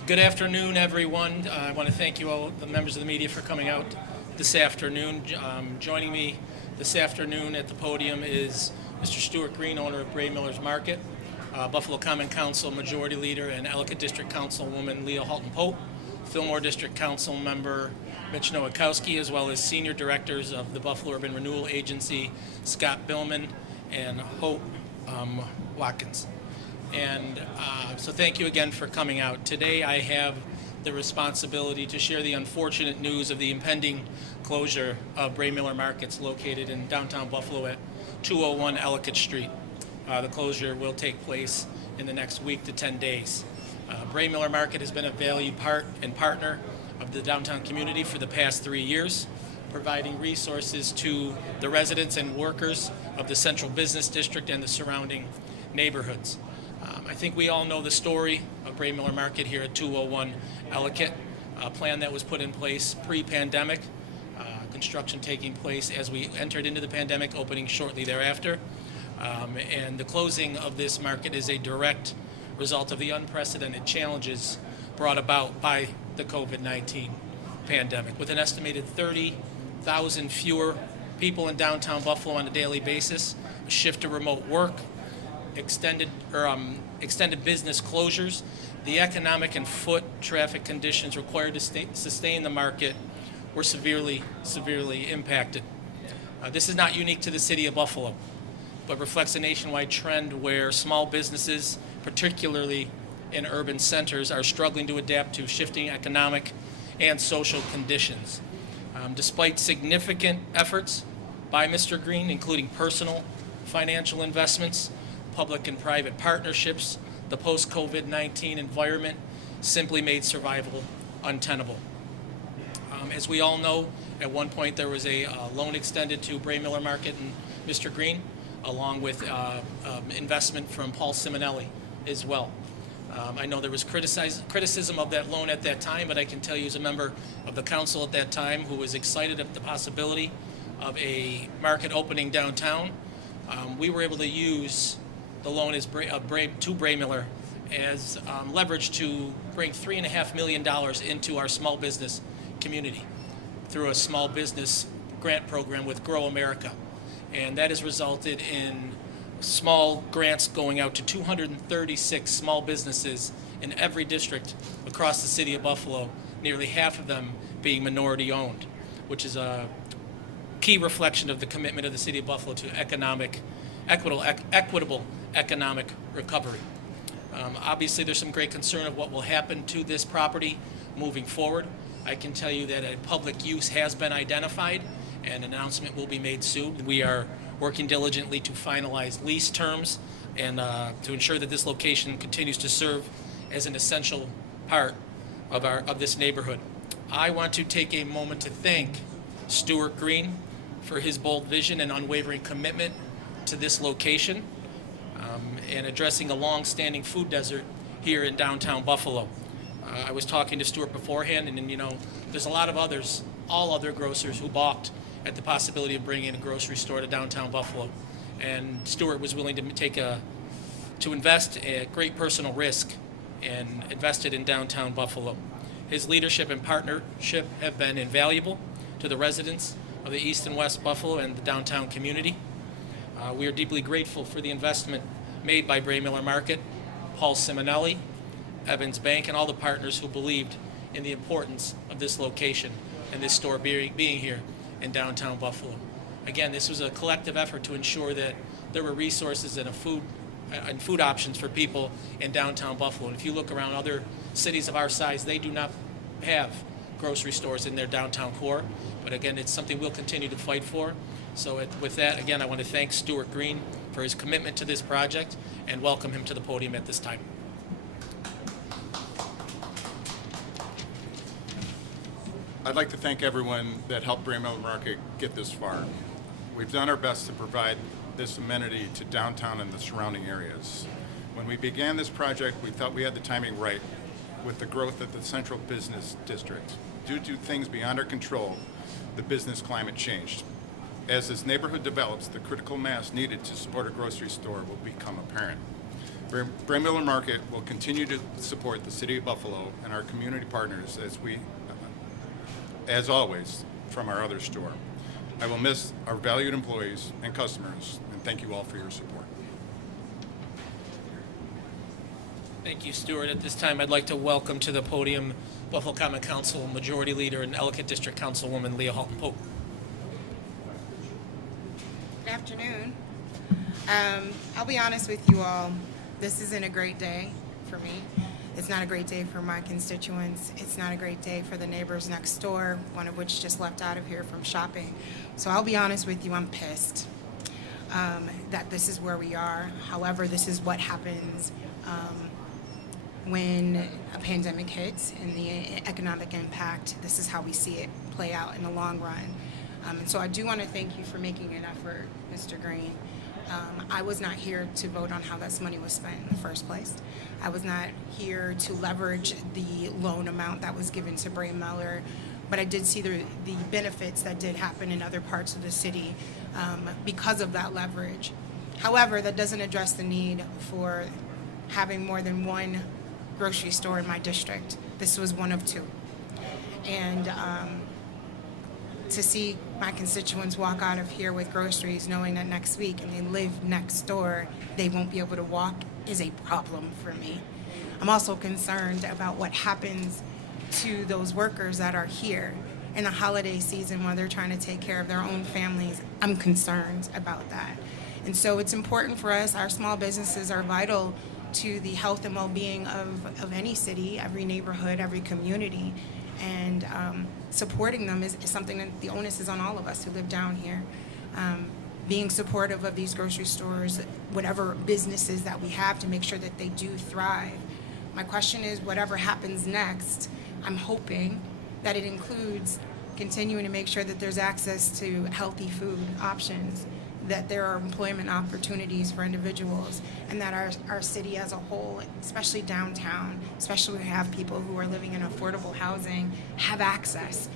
Good afternoon, everyone. I want to thank you all, the members of the media, for coming out this afternoon. Joining me this afternoon at the podium is Mr. Stuart Green, owner of Braymiller Market, Buffalo Common Council Majority Leader and Ellicott District Councilwoman Leah Halton-Pope, Fillmore District Council Member Mitch Nowakowski, as well as Senior Directors of the Buffalo Urban Renewal Agency, Scott Billman and Hope Watkins. And so thank you again for coming out. Today I have the responsibility to share the unfortunate news of the impending closure of Braymiller Markets located in downtown Buffalo at 201 Ellicott Street. The closure will take place in the next week to 10 days. Braymiller Market has been a valued part and partner of the downtown community for the past 3 years, providing resources to the residents and workers of the Central Business District and the surrounding neighborhoods. I think we all know the story of Braymiller Market here at 201 Ellicott, a plan that was put in place pre-pandemic, construction taking place as we entered into the pandemic, opening shortly thereafter. And the closing of this market is a direct result of the unprecedented challenges brought about by the COVID-19 pandemic. With an estimated 30,000 fewer people in downtown Buffalo on a daily basis, a shift to remote work, extended business closures, the economic and foot traffic conditions required to sustain the market were severely impacted. This is not unique to the city of Buffalo, but reflects a nationwide trend where small businesses, particularly in urban centers, are struggling to adapt to shifting economic and social conditions. Despite significant efforts by Mr. Green, including personal financial investments, public and private partnerships, the post-COVID-19 environment simply made survival untenable. As we all know, at one point there was a loan extended to Braymiller Market and Mr. Green, along with investment from Paul Simonelli as well. I know there was criticism of that loan at that time, but I can tell you as a member of the council at that time who was excited at the possibility of a market opening downtown, we were able to use the loan to Braymiller as leverage to bring $3.5 million into our small business community through a small business grant program with Grow America. And that has resulted in small grants going out to 236 small businesses in every district across the city of Buffalo, nearly half of them being minority owned, which is a key reflection of the commitment of the city of Buffalo to equitable economic recovery. Obviously, there's some great concern of what will happen to this property moving forward. I can tell you that a public use has been identified and an announcement will be made soon. We are working diligently to finalize lease terms and to ensure that this location continues to serve as an essential part of this neighborhood. I want to take a moment to thank Stuart Green for his bold vision and unwavering commitment to this location and addressing a long-standing food desert here in downtown Buffalo. I was talking to Stuart beforehand, and you know, there's a lot of all other grocers who balked at the possibility of bringing a grocery store to downtown Buffalo, and Stuart was willing to invest at great personal risk and invested in downtown Buffalo. His leadership and partnership have been invaluable to the residents of the East and West Buffalo and the downtown community. We are deeply grateful for the investment made by Braymiller Market, Paul Simonelli, Evans Bank, and all the partners who believed in the importance of this location and this store being here in downtown Buffalo. Again, this was a collective effort to ensure that there were resources and food options for people in downtown Buffalo. And if you look around other cities of our size, they do not have grocery stores in their downtown core. But again, it's something we'll continue to fight for. So with that, again, I want to thank Stuart Green for his commitment to this project and welcome him to the podium at this time. I'd like to thank everyone that helped Braymiller Market get this far. We've done our best to provide this amenity to downtown and the surrounding areas. When we began this project, we thought we had the timing right with the growth of the Central Business District. Due to things beyond our control, the business climate changed. As this neighborhood develops, the critical mass needed to support a grocery store will become apparent. Braymiller Market will continue to support the City of Buffalo and our community partners as always, from our other store. I will miss our valued employees and customers, and thank you all for your support. Thank you, Stuart. At this time, I'd like to welcome to the podium Buffalo Common Council Majority Leader and Ellicott District Councilwoman Leah Halton Pope. Good afternoon. I'll be honest with you all, this isn't a great day for me. It's not a great day for my constituents. It's not a great day for the neighbors next door, one of which just left out of here from shopping. So I'll be honest with you, I'm pissed that this is where we are. However, this is what happens when a pandemic hits and the economic impact. This is how we see it play out in the long run. And so I do want to thank you for making an effort, Mr. Green. I was not here to vote on how this money was spent in the first place. I was not here to leverage the loan amount that was given to Braymiller, but I did see the benefits that did happen in other parts of the city because of that leverage. However, that doesn't address the need for having more than one grocery store in my district. This was one of two. And to see my constituents walk out of here with groceries knowing that next week and they live next door, they won't be able to walk is a problem for me. I'm also concerned about what happens to those workers that are here in the holiday season while they're trying to take care of their own families. I'm concerned about that. And so it's important for us, our small businesses are vital to the health and well-being of any city, every neighborhood, every community. And supporting them is something that the onus is on all of us who live down here. Being supportive of these grocery stores, whatever businesses that we have, to make sure that they do thrive. My question is, whatever happens next, I'm hoping that it includes continuing to make sure that there's access to healthy food options, that there are employment opportunities for individuals, and that our city as a whole, especially downtown, especially when we have people who are living in affordable housing, have access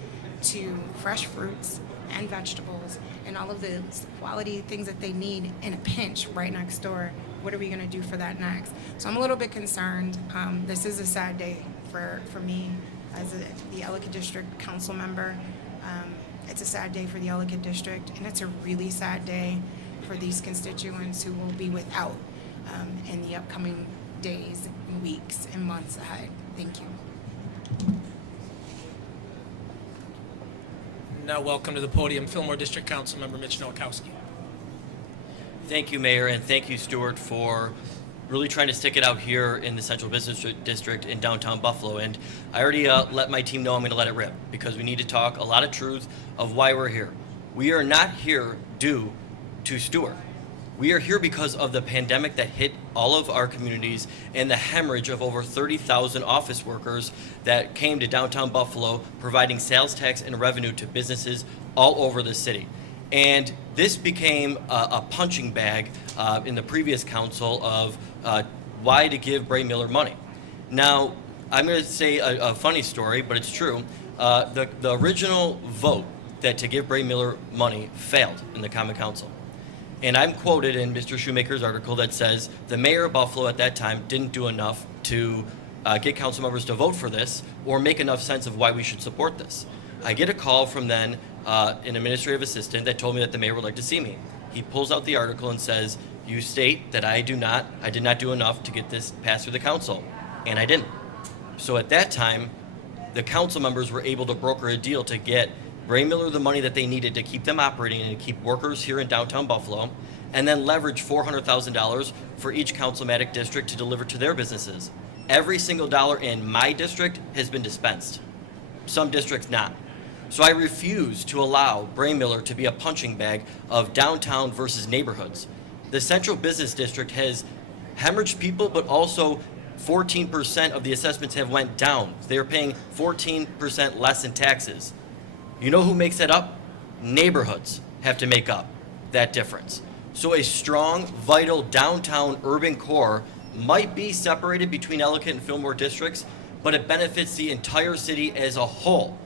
to fresh fruits and vegetables and all of the quality things that they need in a pinch right next door. What are we going to do for that next? So I'm a little bit concerned. This is a sad day for me as the Ellicott District Council member. It's a sad day for the Ellicott District, and it's a really sad day for these constituents who will be without in the upcoming days, weeks, and months ahead. Thank you. Now welcome to the podium Fillmore District Council Member Mitch Nowakowski. Thank you, Mayor, and thank you, Stuart, for really trying to stick it out here in the Central Business District in downtown Buffalo. And I already let my team know I'm going to let it rip, because we need to talk a lot of truth of why we're here. We are not here due to Stuart. We are here because of the pandemic that hit all of our communities and the hemorrhage of over 30,000 office workers that came to downtown Buffalo, providing sales tax and revenue to businesses all over the city. And this became a punching bag in the previous council of why to give Braymiller money. Now, I'm going to say a funny story, but it's true. The original vote that to give Braymiller money failed in the Common Council. And I'm quoted in Mr. Shoemaker's article that says the mayor of Buffalo at that time didn't do enough to get council members to vote for this or make enough sense of why we should support this. I get a call from then an administrative assistant that told me that the mayor would like to see me. He pulls out the article and says, "You state that I did not do enough to get this passed through the council," and I didn't. So at that time, the council members were able to broker a deal to get Braymiller the money that they needed to keep them operating and to keep workers here in downtown Buffalo, and then leverage $400,000 for each councilmatic district to deliver to their businesses. Every single dollar in my district has been dispensed. Some districts not. So I refuse to allow Braymiller to be a punching bag of downtown versus neighborhoods. The Central Business District has hemorrhaged people, but also 14% of the assessments have went down. They're paying 14% less in taxes. You know who makes that up? Neighborhoods have to make up that difference. So a strong, vital downtown urban core might be separated between Ellicott and Fillmore districts, but it benefits the entire city as a whole.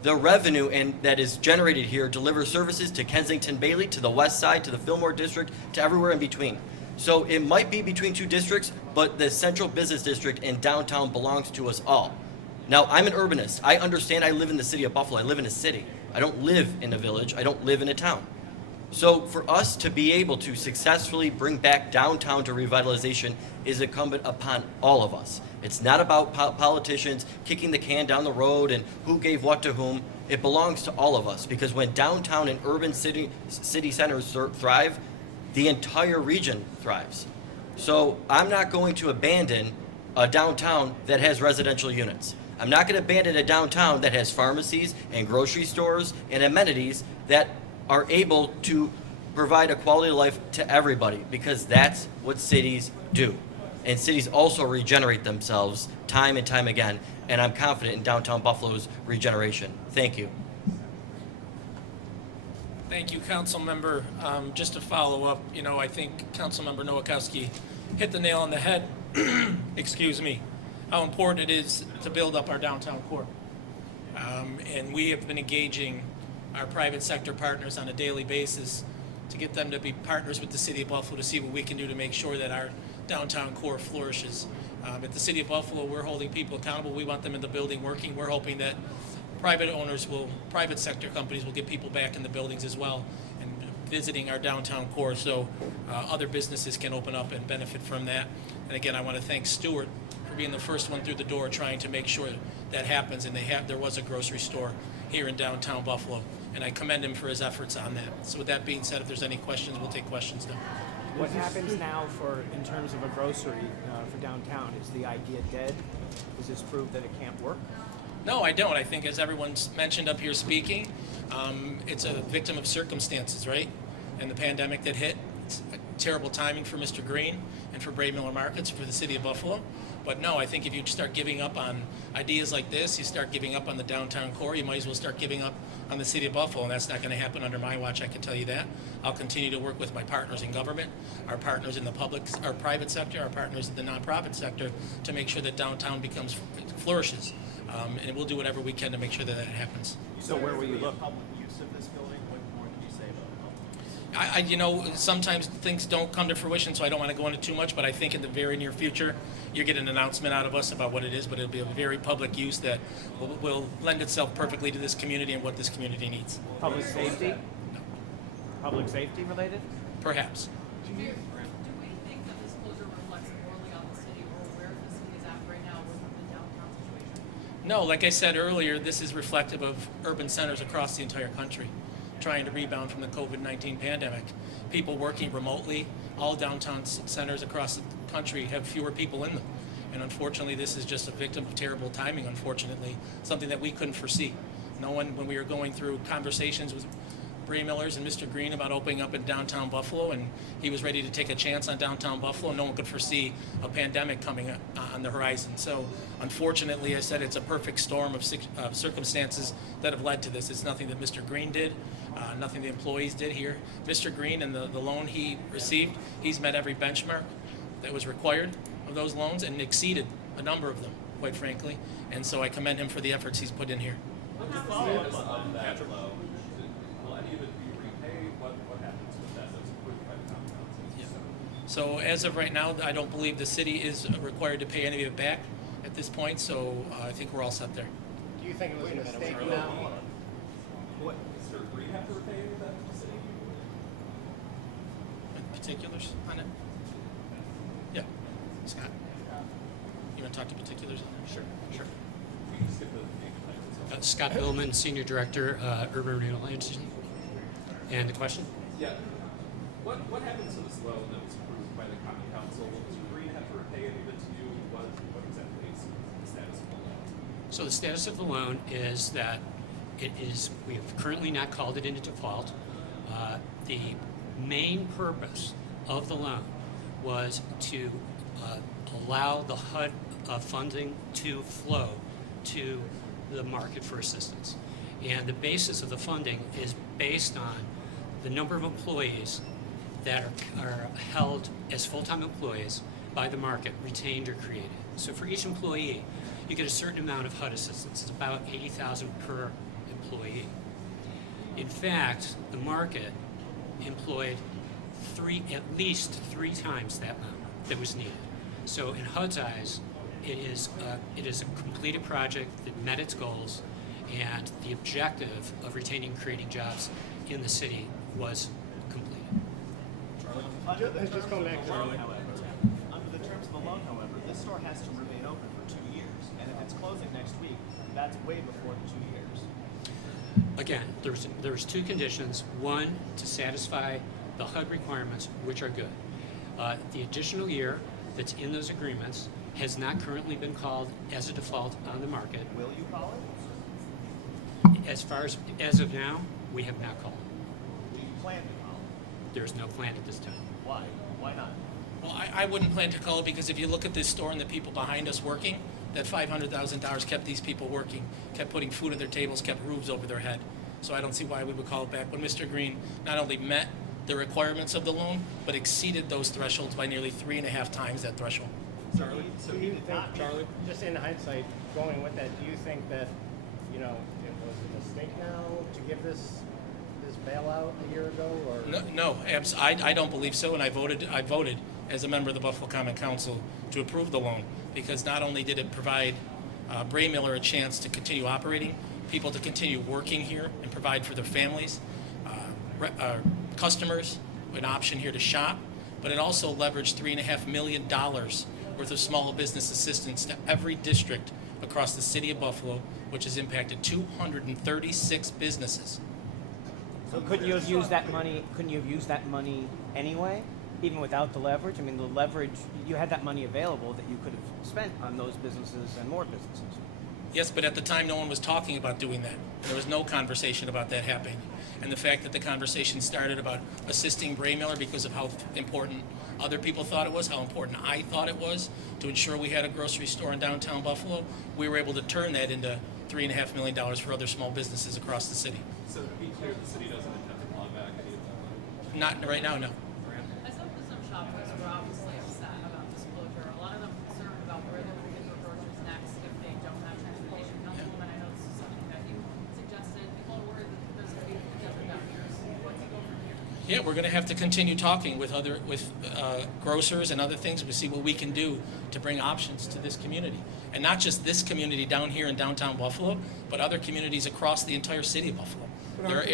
The revenue that is generated here delivers services to Kensington Bailey, to the west side, to the Fillmore district, to everywhere in between. So it might be between two districts, but the central business district and downtown belongs to us all. Now, I'm an urbanist. I understand I live in the city of Buffalo. I live in a city. I don't live in a village. I don't live in a town. So for us to be able to successfully bring back downtown to revitalization is incumbent upon all of us. It's not about politicians kicking the can down the road and who gave what to whom. It belongs to all of us, because when downtown and urban city centers thrive, the entire region thrives. So I'm not going to abandon a downtown that has residential units. I'm not going to abandon a downtown that has pharmacies and grocery stores and amenities that are able to provide a quality of life to everybody, because that's what cities do. And cities also regenerate themselves time and time again, and I'm confident in downtown Buffalo's regeneration. Thank you. Thank you, Council Member. Just to follow up, I think Council Member Nowakowski hit the nail on the head, excuse me, how important it is to build up our downtown core. And we have been engaging our private sector partners on a daily basis to get them to be partners with the City of Buffalo to see what we can do to make sure that our downtown core flourishes. At the City of Buffalo, we're holding people accountable. We want them in the building working. We're hoping that private sector companies will get people back in the buildings as well and visiting our downtown core, so other businesses can open up and benefit from that. And again, I want to thank Stuart for being the first one through the door trying to make sure that happens, and there was a grocery store here in downtown Buffalo, and I commend him for his efforts on that. So with that being said, if there's any questions, we'll take questions now. What happens now in terms of a grocery for downtown? Is the idea dead? Does this prove that it can't work? No, I don't. I think, as everyone's mentioned up here speaking, it's a victim of circumstances, right? And the pandemic that hit, it's a terrible timing for Mr. Green and for Braymiller Markets, for the City of Buffalo. But no, I think if you start giving up on ideas like this, you start giving up on the downtown core, you might as well start giving up on the City of Buffalo, and that's not going to happen under my watch, I can tell you that. I'll continue to work with my partners in government, our partners in the our private sector, our partners in the nonprofit sector, to make sure that downtown flourishes. And we'll do whatever we can to make sure that that happens. So where will you look? Sometimes things don't come to fruition, so I don't want to go into too much, but I think in the very near future, you'll get an announcement out of us about what it is, but it'll be a very public use that will lend itself perfectly to this community and what this community needs. Public safety? No. Public safety related? Perhaps. Do we think that this closure reflects poorly on the city or where the city is at right now with the downtown situation? No, like I said earlier, this is reflective of urban centers across the entire country trying to rebound from the COVID-19 pandemic. People working remotely, all downtown centers across the country have fewer people in them. And unfortunately, this is just a victim of terrible timing, unfortunately, something that we couldn't foresee. No one, when we were going through conversations with Braymillers and Mr. Green about opening up in downtown Buffalo, and he was ready to take a chance on downtown Buffalo, no one could foresee a pandemic coming on the horizon. So unfortunately, I said it's a perfect storm of circumstances that have led to this. It's nothing that Mr. Green did, nothing the employees did here. Mr. Green and the loan he received, he's met every benchmark that was required of those loans and exceeded a number of them, quite frankly. And so I commend him for the efforts he's put in here. So as of right now, I don't believe the city is required to pay any of it back at this point, so I think we're all set there. Do you think it was a mistake now? What? Particulars on it? Yeah. Scott? You want to talk to particulars on that? Sure. Scott Billman, Senior Director, Urban Renewal Agency. And the question? Yeah. What happened to this loan that was approved by the Common Council? Will Mr. Green have to repay any of it to you? What exactly is the status of the loan? So the status of the loan is that we have currently not called it into default. The main purpose of the loan was to allow the HUD funding to flow to the market for assistance. And the basis of the funding is based on the number of employees that are held as full-time employees by the market, retained or created. So for each employee, you get a certain amount of HUD assistance. It's about $80,000 per employee. In fact, the market employed at least three times that amount that was needed. So in HUD's eyes, it is a completed project that met its goals, and the objective of retaining and creating jobs in the city was completed. Just go back to Under the terms of the loan, however, this store has to remain open for 2 years, and if it's closing next week, that's way before the 2 years. Again, there was two conditions. One, to satisfy the HUD requirements, which are good. The additional year that's in those agreements has not currently been called as a default on the market. Will you call it? As of now, we have not called it. Do you plan to call it? There is no plan at this time. Why? Why not? Well, I wouldn't plan to call it, because if you look at this store and the people behind us working, that $500,000 kept these people working, kept putting food at their tables, kept roofs over their head. So I don't see why we would call it back when Mr. Green not only met the requirements of the loan, but exceeded those thresholds by nearly 3.5 times that threshold. Charlie, do you think, Charlie, just in hindsight, going with that, do you think that, it was a mistake now to give this bailout a year ago, or? No, I don't believe so, and I voted as a member of the Buffalo Common Council to approve the loan, because not only did it provide Braymiller a chance to continue operating, people to continue working here and provide for their families, customers an option here to shop, but it also leveraged $3.5 million worth of small business assistance to every district across the city of Buffalo, which has impacted 236 businesses. So couldn't you have used that money? Couldn't you have used that money anyway, even without the leverage? I mean, the leverage, you had that money available that you could have spent on those businesses and more businesses. Yes, but at the time, no one was talking about doing that. There was no conversation about that happening. And the fact that the conversation started about assisting Braymiller because of how important other people thought it was, how important I thought it was, to ensure we had a grocery store in downtown Buffalo, we were able to turn that into $3.5 million for other small businesses across the city. So to be clear, the city doesn't intend to claw back any of that money? Not right now, no. I spoke to some shoppers who are obviously upset about this closure. A lot of them concerned about where they're going to get their groceries next if they don't have transportation. Councilwoman, I know this is something that you suggested. People are worried that there's going to be desert down here. So what's it go from here? Yeah, we're going to have to continue talking with grocers and other things to see what we can do to bring options to this community, and not just this community down here in downtown Buffalo, but other communities across the entire city of Buffalo. There are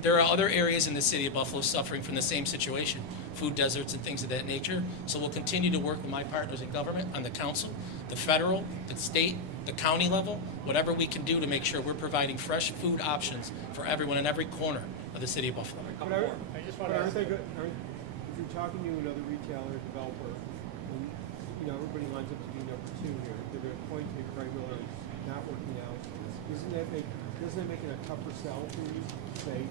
there are other areas in the city of Buffalo suffering from the same situation, food deserts and things of that nature. So we'll continue to work with my partners in government, on the council, the federal, the state, the county level, whatever we can do to make sure we're providing fresh food options for everyone in every corner of the city of Buffalo. I just want to ask. If you're talking to another retailer, developer, and everybody lines up to be number two here, they're going to point to Braymiller not working out. Doesn't that make it a tougher sell for you to say?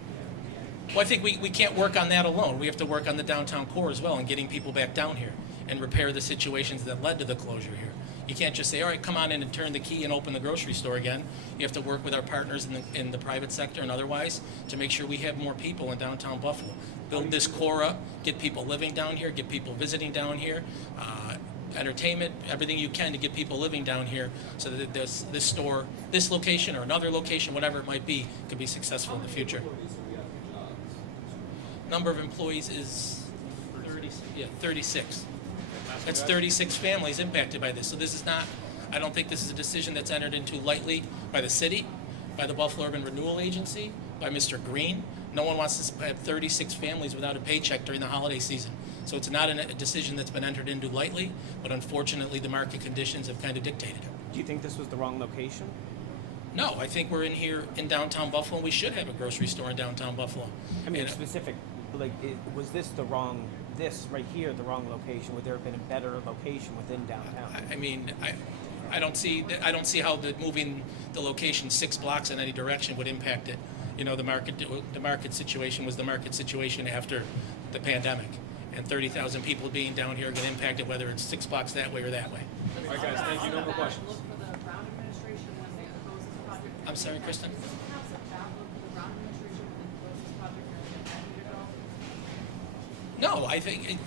Well, I think we can't work on that alone. We have to work on the downtown core as well and getting people back down here and repair the situations that led to the closure here. You can't just say, all right, come on in and turn the key and open the grocery store again. You have to work with our partners in the private sector and otherwise to make sure we have more people in downtown Buffalo. Build this core up, get people living down here, get people visiting down here, entertainment, everything you can to get people living down here so that this store, this location or another location, whatever it might be, can be successful in the future. Number of employees is 36. That's 36 families impacted by this. So this is not, I don't think this is a decision that's entered into lightly by the city, by the Buffalo Urban Renewal Agency, by Mr. Green. No one wants to have 36 families without a paycheck during the holiday season. So it's not a decision that's been entered into lightly, but unfortunately the market conditions have kind of dictated it. Do you think this was the wrong location? No, I think we're in here in downtown Buffalo, and we should have a grocery store in downtown Buffalo. I mean, And, specific, was this right here the wrong location? Would there have been a better location within downtown? I mean, I don't see how moving the location 6 blocks in any direction would impact it. The market situation was the market situation after the pandemic, and 30,000 people being down here are going to impact it whether it's 6 blocks that way or that way. All right, guys, thank you. No more questions. Look for the Brown administration when they oppose this project. I'm sorry, Kristen? Does this have some bad look for the Brown administration when they oppose this project and it's impacted at all? No, I think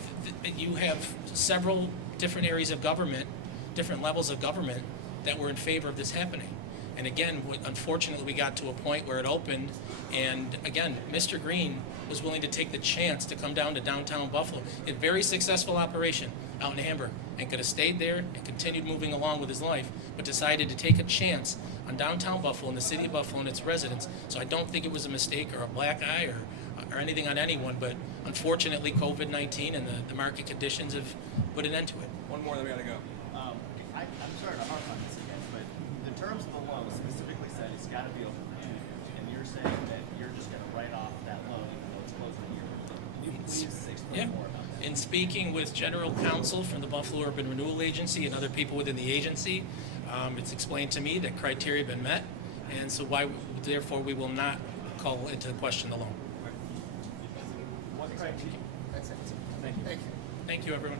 you have several different areas of government, different levels of government that were in favor of this happening. And again, unfortunately, we got to a point where it opened, and again, Mr. Green was willing to take the chance to come down to downtown Buffalo. A very successful operation out in Hamburg, and could have stayed there and continued moving along with his life, but decided to take a chance on downtown Buffalo and the city of Buffalo and its residents. So I don't think it was a mistake or a black eye or anything on anyone, but unfortunately, COVID-19 and the market conditions have put an end to it. One more, then we gotta go. I'm sorry to harp on this again, but the terms of the loan specifically said it's got to be open for 2 years, and you're saying that you're just going to write off that loan even though it's closed in a year. Can you please explain more about that? In speaking with general counsel from the Buffalo Urban Renewal Agency and other people within the agency, it's explained to me that criteria have been met, and so therefore we will not call into question the loan. What criteria? That's it. Thank you. Thank you. Thank you, everyone.